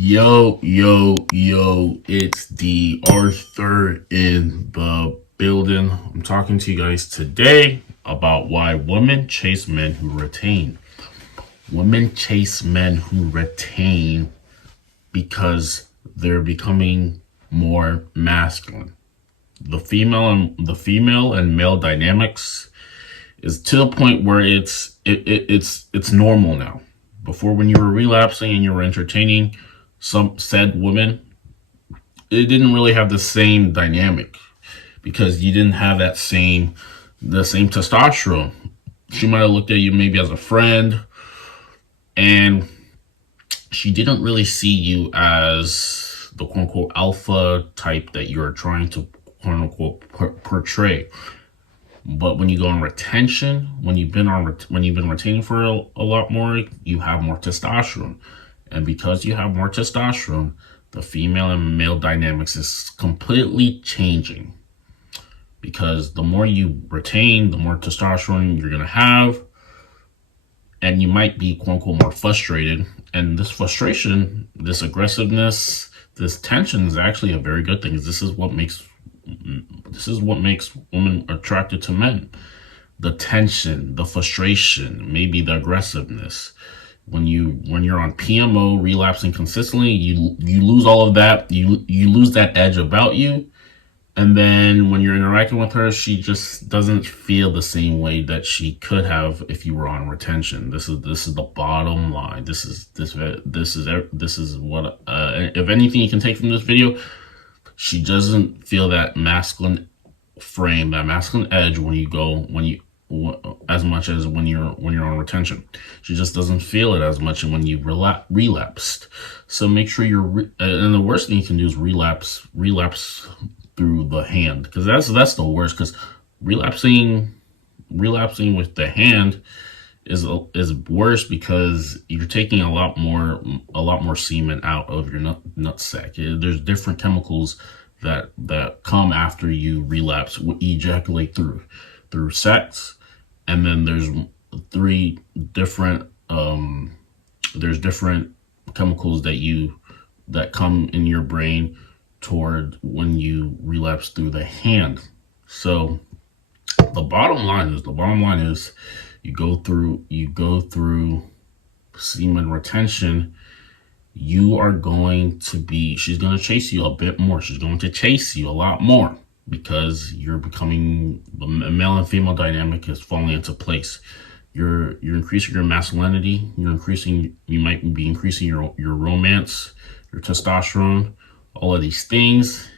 Yo, it's D.Arthur in the building. I'm talking to you guys today about why women chase men who retain. Women chase men who retain because they're becoming more masculine. The female and male dynamics is to the point where it's normal now. Before, when you were relapsing and you were entertaining some said women, it didn't really have the same dynamic because you didn't have the same testosterone. She might have looked at you maybe as a friend, and she didn't really see you as the quote unquote alpha type that you're trying to quote unquote portray. But when you go on retention, when you've been retaining for a lot more, you have more testosterone, and because you have more testosterone, the female and male dynamics is completely changing. Because the more you retain, the more testosterone you're gonna have, and you might be quote unquote more frustrated. And this frustration, this aggressiveness, this tension is actually a very good thing. This is what makes women attracted to men. The tension, the frustration, maybe the aggressiveness. When you're on PMO, relapsing consistently, you lose all of that. You lose that edge about you. And then when you're interacting with her, she just doesn't feel the same way that she could have if you were on retention. This is the bottom line. This is what if anything you can take from this video. She doesn't feel that masculine frame, that masculine edge as much as when you're on retention. She just doesn't feel it as much when you relapsed. So make sure and the worst thing you can do is relapse through the hand, because that's the worst. Because relapsing with the hand is worse because you're taking a lot more semen out of your nut sack. There's different chemicals that come after you relapse, ejaculate through sex, and then there's different chemicals that come in your brain toward when you relapse through the hand. So the bottom line is you go through semen retention, she's going to chase you a bit more. She's going to chase you a lot more because you're becoming, the male and female dynamic is falling into place. You're increasing your masculinity. You might be increasing your romance, your testosterone, all of these things.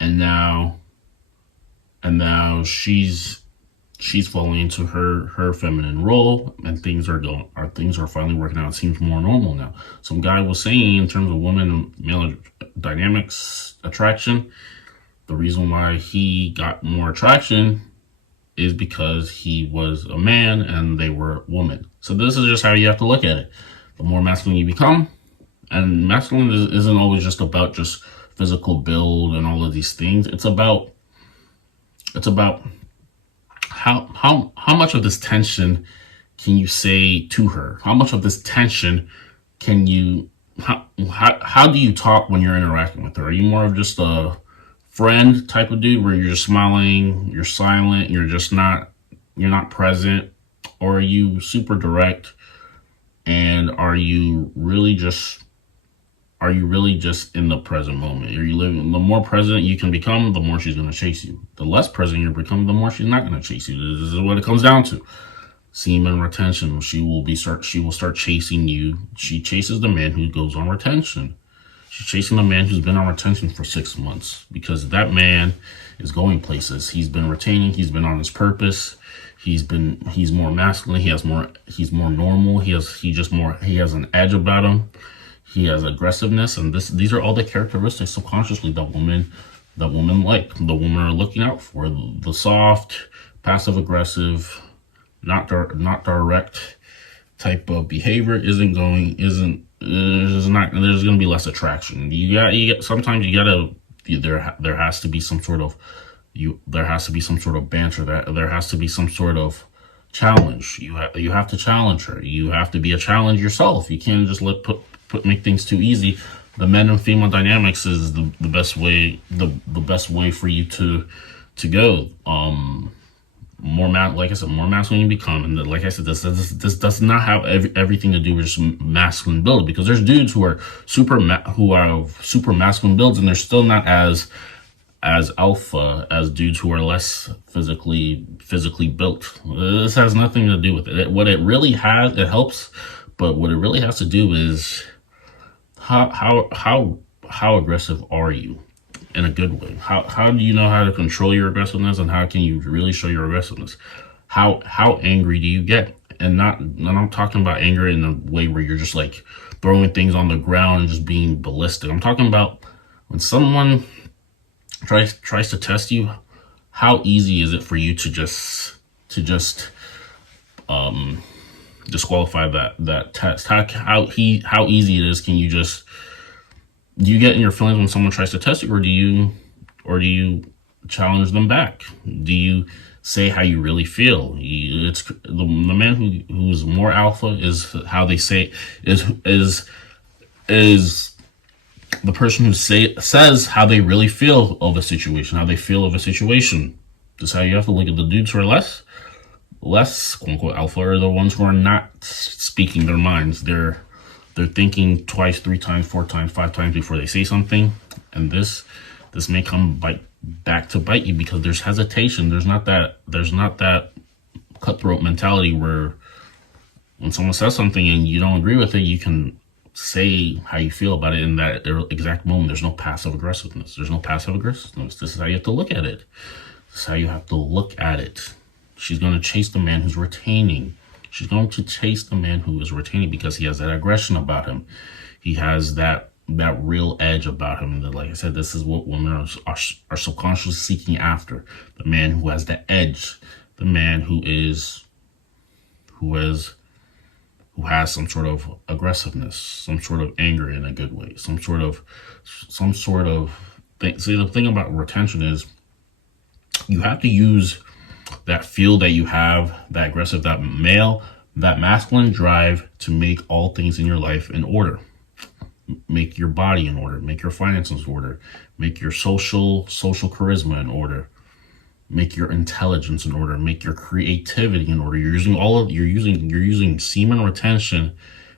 And now she's falling into her feminine role, and things are finally working out. It seems more normal now. Some guy was saying, in terms of women and male dynamics attraction, the reason why he got more attraction is because he was a man and they were a woman. So this is just how you have to look at it. The more masculine you become, and masculine isn't always just about just physical build and all of these things. It's about how much of this tension can you say to her? How much of this tension can you, how do you talk when you're interacting with her? Are you more of just a friend type of dude where you're just smiling, you're silent, you're not present? Or are you super direct, and are you really just in the present moment? Are you living? The more present you can become, the more she's going to chase you. The less present you become, the more she's not going to chase you. This is what it comes down to. Semen retention. She will start chasing you. She chases the man who goes on retention. She's chasing the man who's been on retention for 6 months, because that man is going places. He's been retaining. He's been on his purpose. He's more masculine. He's more normal. He has an edge about him. He has aggressiveness, and these are all the characteristics subconsciously that women like. The women are looking out for. The soft, passive aggressive, not direct type of behavior there's going to be less attraction. There has to be some sort of banter, there has to be some sort of challenge. You have to challenge her. You have to be a challenge yourself. You can't just make things too easy, the men and female dynamics is the best way, the best way for you to go. Like I said, more masculine you become, and like I said, this does not have everything to do with just masculine build, because there's dudes who are super masculine builds, and they're still not as alpha as dudes who are less physically built. This has nothing to do with it. What it really has, it helps, but what it really has to do is how aggressive are you in a good way? How do you know how to control your aggressiveness, and how can you really show your aggressiveness? How angry do you get? And I'm talking about anger in a way where you're just like throwing things on the ground and just being ballistic. I'm talking about when someone tries to test you, how easy is it for you to just disqualify that test? How easy it is? Can you just, do you get in your feelings when someone tries to test you, or do you challenge them back? Do you say how you really feel? It's the man who's more alpha is how they say is the person who says how they really feel of a situation, how they feel of a situation. This is how you have to look at the dudes who are less quote unquote alpha, are the ones who are not speaking their minds. They're thinking twice, 3 times, 4 times, 5 times before they say something, and this may come back to bite you, because there's hesitation. There's not that cutthroat mentality where when someone says something and you don't agree with it, you can say how you feel about it in that exact moment. There's no passive aggressiveness. This is how you have to look at it. This is how you have to look at it. She's going to chase the man who's retaining. She's going to chase the man who is retaining because he has that aggression about him. He has that real edge about him. And like I said, this is what women are subconsciously seeking after. The man who has the edge. The man who has some sort of aggressiveness, some sort of anger in a good way, some sort of thing. See, the thing about retention is you have to use that feel that you have, that aggressive, that masculine drive to make all things in your life in order. Make your body in order, make your finances in order, make your social charisma in order, make your intelligence in order, make your creativity in order. You're using semen retention,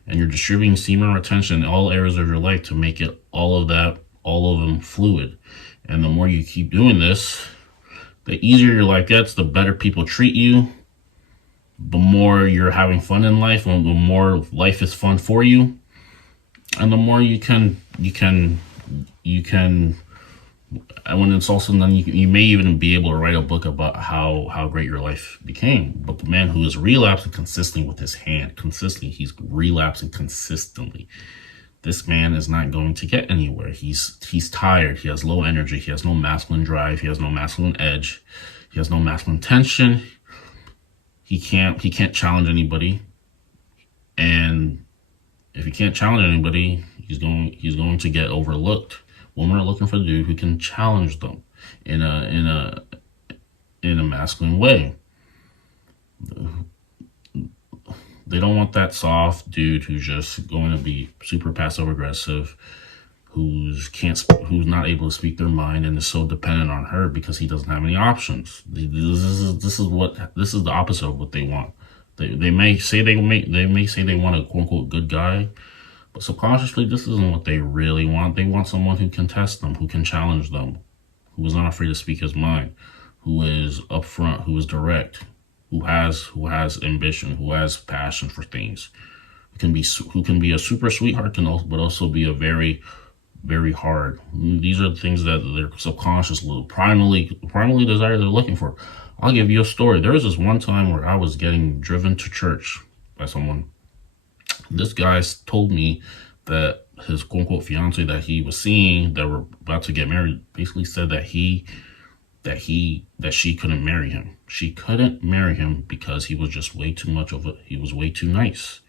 and you're distributing semen retention in all areas of your life to make it all of them fluid. And the more you keep doing this, the easier your life gets, the better people treat you, the more you're having fun in life, and the more life is fun for you, and the more you can, and when it's all said and done, you may even be able to write a book about how great your life became. But the man who is relapsing consistently with his hand, he's relapsing consistently. This man is not going to get anywhere. He's tired. He has low energy. He has no masculine drive. He has no masculine edge. He has no masculine tension. He can't challenge anybody. And if he can't challenge anybody, he's going to get overlooked. Women are looking for a dude who can challenge them in a masculine way. They don't want that soft dude who's just going to be super passive aggressive, who's not able to speak their mind and is so dependent on her because he doesn't have any options. This is the opposite of what they want. They may say they want a quote unquote good guy, but subconsciously this isn't what they really want. They want someone who can test them, who can challenge them, who is not afraid to speak his mind, who is upfront, who is direct, who has ambition, who has passion for things, who can be a super sweetheart, but also be a very, very hard. These are the things that their subconscious primally desire they're looking for. I'll give you a story. There was this one time where I was getting driven to church by someone. This guy told me that his quote unquote fiance that he was seeing, that were about to get married, basically said that she couldn't marry him. She couldn't marry him because he was just way too much of he was way too nice.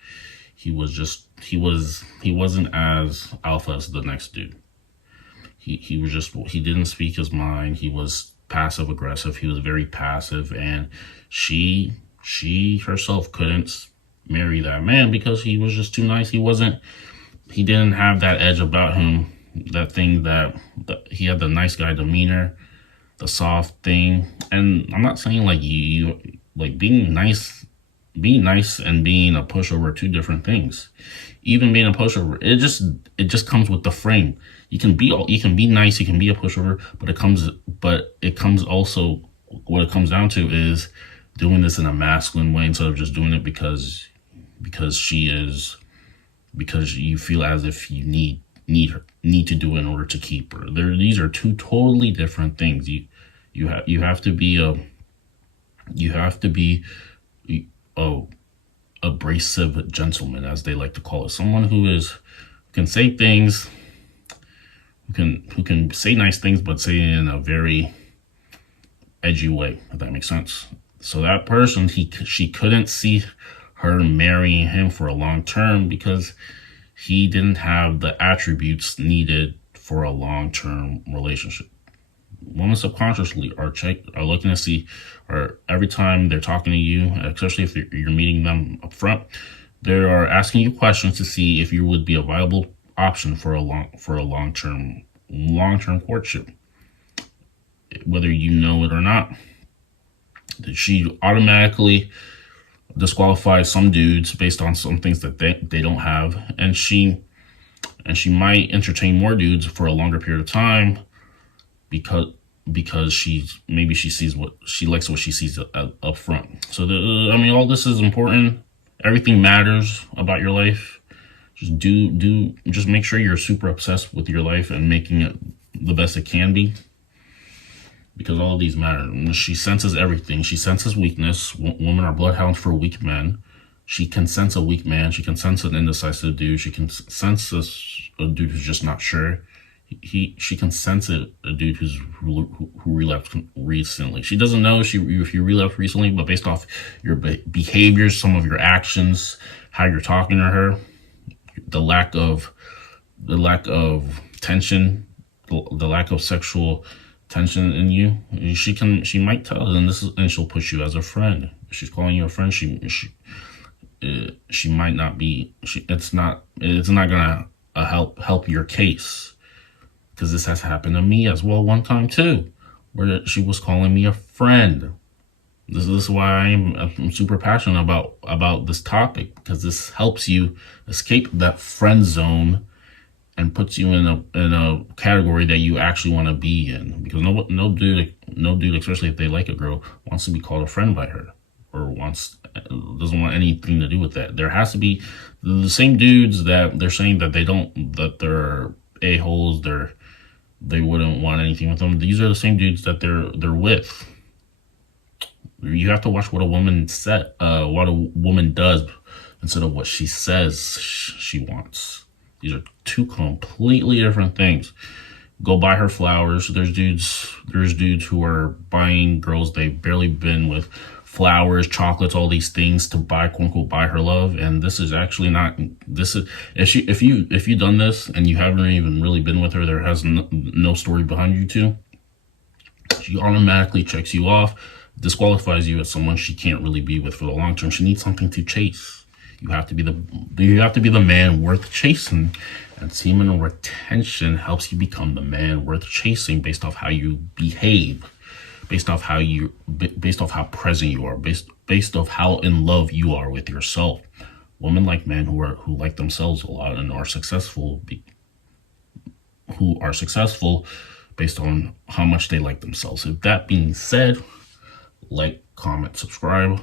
He wasn't as alpha as the next dude. He didn't speak his mind. He was passive aggressive. He was very passive, and she herself couldn't marry that man because he was just too nice. He wasn't he didn't have that edge about him, that thing that he had, the nice guy demeanor, the soft thing. And I'm not saying like you like being nice and being a pushover are two different things. Even being a pushover, it just comes with the frame. You can be nice, you can be a pushover, but it comes also, what it comes down to is doing this in a masculine way instead of just doing it because she is, because you feel as if you need to do it in order to keep her. These are two totally different things. You have to be a abrasive gentleman, as they like to call it. Someone who can say things, who can say nice things, but say it in a very edgy way, if that makes sense. So that person, she couldn't see her marrying him for a long term because he didn't have the attributes needed for a long-term relationship. Women subconsciously are looking to see, or every time they're talking to you, especially if you're meeting them up front, they are asking you questions to see if you would be a viable option for a long-term courtship. Whether you know it or not, she automatically disqualifies some dudes based on some things that they don't have, and she might entertain more dudes for a longer period of time because she sees what she likes, what she sees up front. So all this is important. Everything matters about your life. Just make sure you're super obsessed with your life and making it the best it can be, because all of these matter. She senses everything. She senses weakness. Women are bloodhounds for weak men. She can sense a weak man. She can sense an indecisive dude. She can sense a dude who's just not sure. She can sense a dude who relapsed recently. She doesn't know if you relapsed recently, but based off your behaviors, some of your actions, how you're talking to her, the lack of tension, the lack of sexual tension in you, she might tell, and she'll push you as a friend. If she's calling you a friend, she might not be. It's not gonna help your case, because this has happened to me as well one time too, where she was calling me a friend. This is why I'm super passionate about this topic, because this helps you escape that friend zone and puts you in a category that you actually want to be in. Because no dude, especially if they like a girl, wants to be called a friend by her, or doesn't want anything to do with that. There has to be the same dudes that they're saying that they're a-holes, they wouldn't want anything with them. These are the same dudes that they're with. You have to watch what a woman does instead of what she says she wants. These are two completely different things. Go buy her flowers. There's dudes who are buying girls they've barely been with flowers, chocolates, all these things to buy, quote unquote, buy her love. And this is actually not. This is if you've done this and you haven't even really been with her, there has no story behind you two. She automatically checks you off, disqualifies you as someone she can't really be with for the long term. She needs something to chase. You have to be the man worth chasing, and semen retention helps you become the man worth chasing based off how you behave, based off how present you are, based off how in love you are with yourself. Women like men who like themselves a lot and are successful, based on how much they like themselves. With that being said, like, comment, subscribe,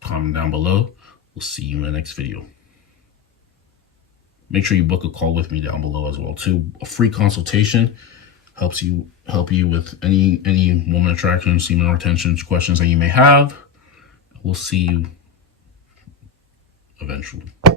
comment down below. We'll see you in the next video. Make sure you book a call with me down below as well too. A free consultation help you with any woman attraction, semen retention questions that you may have. We'll see you eventually.